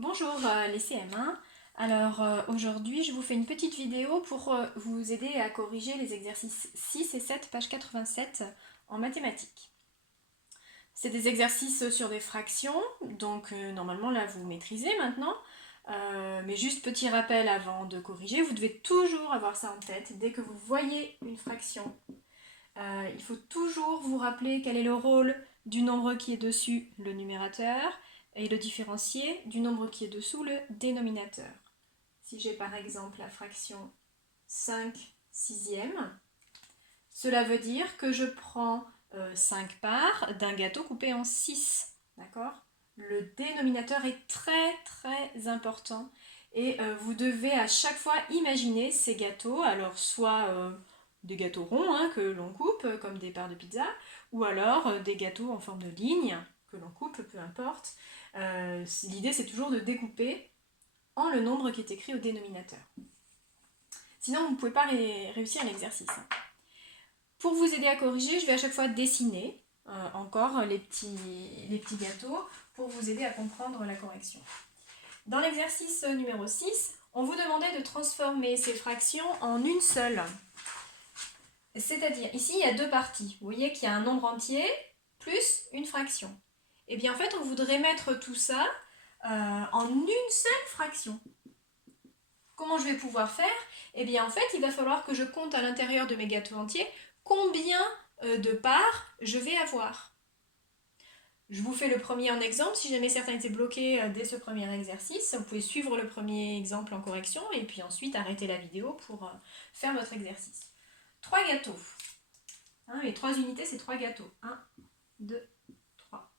Bonjour les CM1, aujourd'hui je vous fais une petite vidéo pour vous aider à corriger les exercices 6 et 7, page 87 en mathématiques. C'est des exercices sur des fractions, donc normalement là vous maîtrisez maintenant, mais juste petit rappel avant de corriger, vous devez toujours avoir ça en tête. Dès que vous voyez une fraction, il faut toujours vous rappeler quel est le rôle du nombre qui est dessus, le numérateur, et le différencier du nombre qui est dessous, le dénominateur. Si j'ai par exemple la fraction 5 sixièmes, cela veut dire que je prends 5 parts d'un gâteau coupé en 6. D'accord ? Le dénominateur est très important et vous devez à chaque fois imaginer ces gâteaux, alors soit des gâteaux ronds que l'on coupe comme des parts de pizza, ou alors des gâteaux en forme de ligne que l'on coupe, peu importe. L'idée c'est toujours de découper en le nombre qui est écrit au dénominateur. Sinon vous ne pouvez pas réussir l'exercice. Pour vous aider à corriger, je vais à chaque fois dessiner encore les petits gâteaux pour vous aider à comprendre la correction. Dans l'exercice numéro 6, on vous demandait de transformer ces fractions en une seule. C'est-à-dire, ici, il y a deux parties. Vous voyez qu'il y a un nombre entier plus une fraction. Et bien, en fait, on voudrait mettre tout ça en une seule fraction. Comment je vais pouvoir faire? Eh bien, en fait, il va falloir que je compte à l'intérieur de mes gâteaux entiers combien de parts je vais avoir. Je vous fais le premier en exemple. Si jamais certains étaient bloqués dès ce premier exercice, vous pouvez suivre le premier exemple en correction et puis ensuite arrêter la vidéo pour faire votre exercice. 3 gâteaux. Les 3 unités, c'est 3 gâteaux. 1, 2, 3.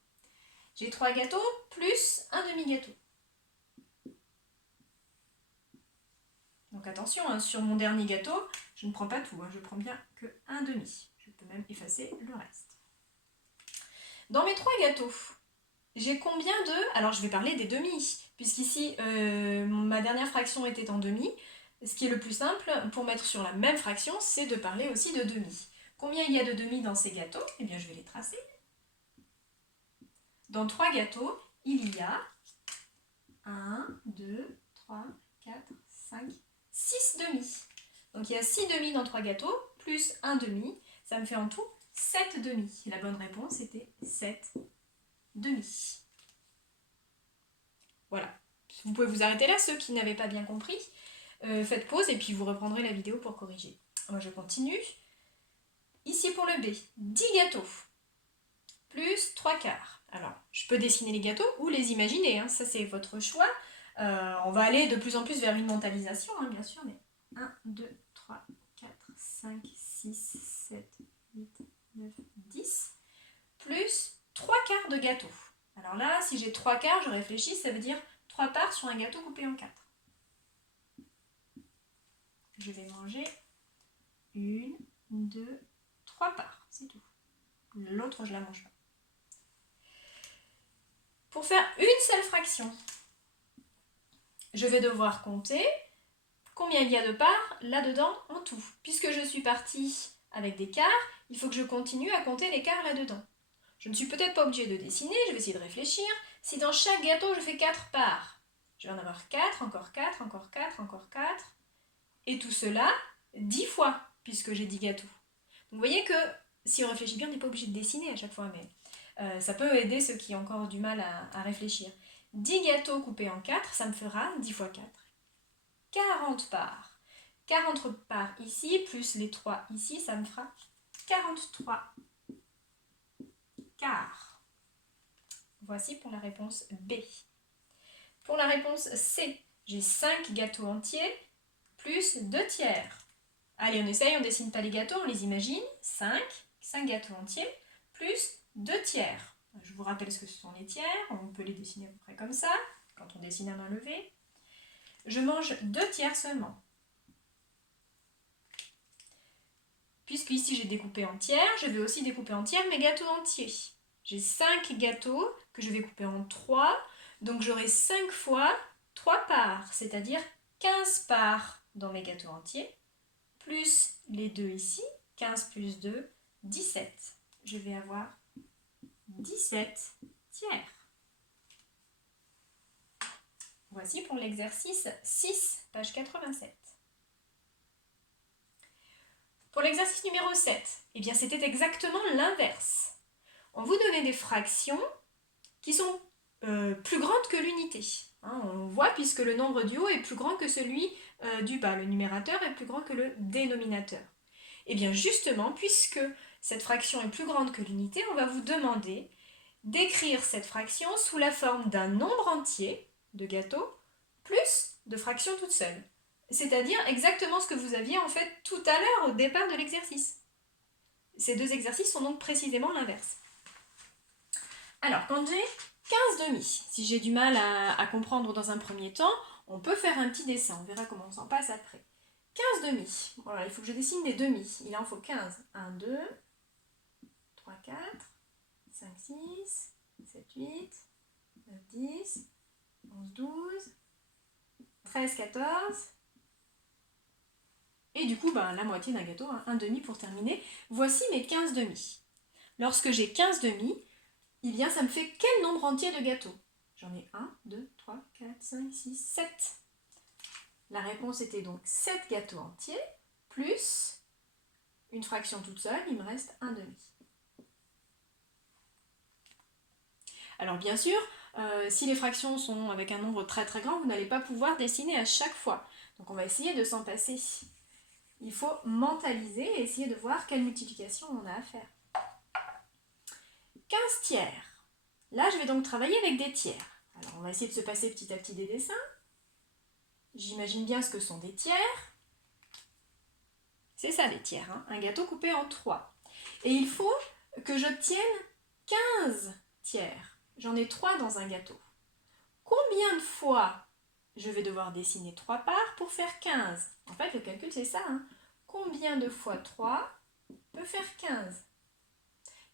J'ai 3 gâteaux plus un demi-gâteau. Donc attention, sur mon dernier gâteau, je ne prends pas tout, je prends bien que un demi. Je peux même effacer le reste. Dans mes 3 gâteaux, j'ai combien de... Alors je vais parler des demi, puisqu'ici ma dernière fraction était en demi. Ce qui est le plus simple pour mettre sur la même fraction, c'est de parler aussi de demi. Combien il y a de demi dans ces gâteaux? Eh bien je vais les tracer. Dans 3 gâteaux, il y a 1, 2, 3, 4, 5, 6 demi. Donc il y a 6 demi dans 3 gâteaux, plus 1 demi, ça me fait en tout 7 demi. Et la bonne réponse était 7 demi. Voilà. Vous pouvez vous arrêter là, ceux qui n'avaient pas bien compris. Faites pause et puis vous reprendrez la vidéo pour corriger. Moi je continue. Ici pour le B, 10 gâteaux, plus 3 quarts. Alors, je peux dessiner les gâteaux ou les imaginer, ça c'est votre choix. On va aller de plus en plus vers une mentalisation, bien sûr, mais 1, 2, 3, 4, 5, 6, 7, 8, 9, 10, plus 3 quarts de gâteau. Alors là, si j'ai 3 quarts, je réfléchis, ça veut dire 3 parts sur un gâteau coupé en 4. Je vais manger 1, 2, 3 parts, c'est tout. L'autre, je la mange pas. Pour faire une seule fraction, je vais devoir compter combien il y a de parts là-dedans en tout. Puisque je suis partie avec des quarts, il faut que je continue à compter les quarts là-dedans. Je ne suis peut-être pas obligée de dessiner, je vais essayer de réfléchir. Si dans chaque gâteau, je fais 4 parts, je vais en avoir 4, encore 4, encore 4, encore 4. Et tout cela 10 fois, puisque j'ai 10 gâteaux. Donc vous voyez que si on réfléchit bien, on n'est pas obligé de dessiner à chaque fois, mais ça peut aider ceux qui ont encore du mal à réfléchir. 10 gâteaux coupés en 4, ça me fera 10 fois 4. 40 parts. 40 parts ici, plus les 3 ici, ça me fera 43 quarts. Voici pour la réponse B. Pour la réponse C, j'ai 5 gâteaux entiers, plus 2 tiers. Allez, on essaye, on ne dessine pas les gâteaux, on les imagine. 5 gâteaux entiers, plus 2 tiers. Je vous rappelle ce que ce sont les tiers, on peut les dessiner à peu près comme ça, quand on dessine à main levée. Je mange 2 tiers seulement. Puisque ici j'ai découpé en tiers, je vais aussi découper en tiers mes gâteaux entiers. J'ai 5 gâteaux que je vais couper en 3, donc j'aurai 5 fois 3 parts, c'est-à-dire 15 parts dans mes gâteaux entiers, plus les 2 ici, 15 plus 2, 17. Je vais avoir 17 tiers. Voici pour l'exercice 6, page 87. Pour l'exercice numéro 7, eh bien c'était exactement l'inverse. On vous donnait des fractions qui sont plus grandes que l'unité. On voit puisque le nombre du haut est plus grand que celui du bas. Le numérateur est plus grand que le dénominateur. Et bien justement, puisque cette fraction est plus grande que l'unité, on va vous demander d'écrire cette fraction sous la forme d'un nombre entier de gâteaux plus de fractions toutes seules. C'est-à-dire exactement ce que vous aviez en fait tout à l'heure au départ de l'exercice. Ces deux exercices sont donc précisément l'inverse. Alors, quand j'ai 15 demi, si j'ai du mal à comprendre dans un premier temps, on peut faire un petit dessin, on verra comment on s'en passe après. 15 demi, voilà, il faut que je dessine des demi, il en faut 15. 1, 2, 3, 4, 5, 6, 7, 8, 9, 10, 11, 12, 13, 14, et du coup, la moitié d'un gâteau, un demi pour terminer. Voici mes 15 demi. Lorsque j'ai 15 demi, eh bien, ça me fait quel nombre entier de gâteaux? J'en ai 1, 2, 3, 4, 5, 6, 7. La réponse était donc 7 gâteaux entiers, plus une fraction toute seule, il me reste un demi. Alors bien sûr, si les fractions sont avec un nombre très très grand, vous n'allez pas pouvoir dessiner à chaque fois. Donc on va essayer de s'en passer. Il faut mentaliser et essayer de voir quelle multiplication on a à faire. 15 tiers. Là, je vais donc travailler avec des tiers. Alors, on va essayer de se passer petit à petit des dessins. J'imagine bien ce que sont des tiers. C'est ça, des tiers, un gâteau coupé en 3. Et il faut que j'obtienne 15 tiers. J'en ai 3 dans un gâteau. Combien de fois je vais devoir dessiner 3 parts pour faire 15? En fait, le calcul, c'est ça. Combien de fois 3 peut faire 15?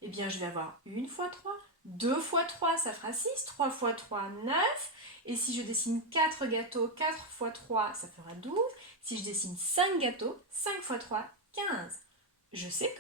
Eh bien, je vais avoir 1 fois 3, 2 fois 3, ça fera 6, 3 fois 3, 9. Et si je dessine 4 gâteaux, 4 fois 3, ça fera 12. Si je dessine 5 gâteaux, 5 fois 3, 15. Je sais que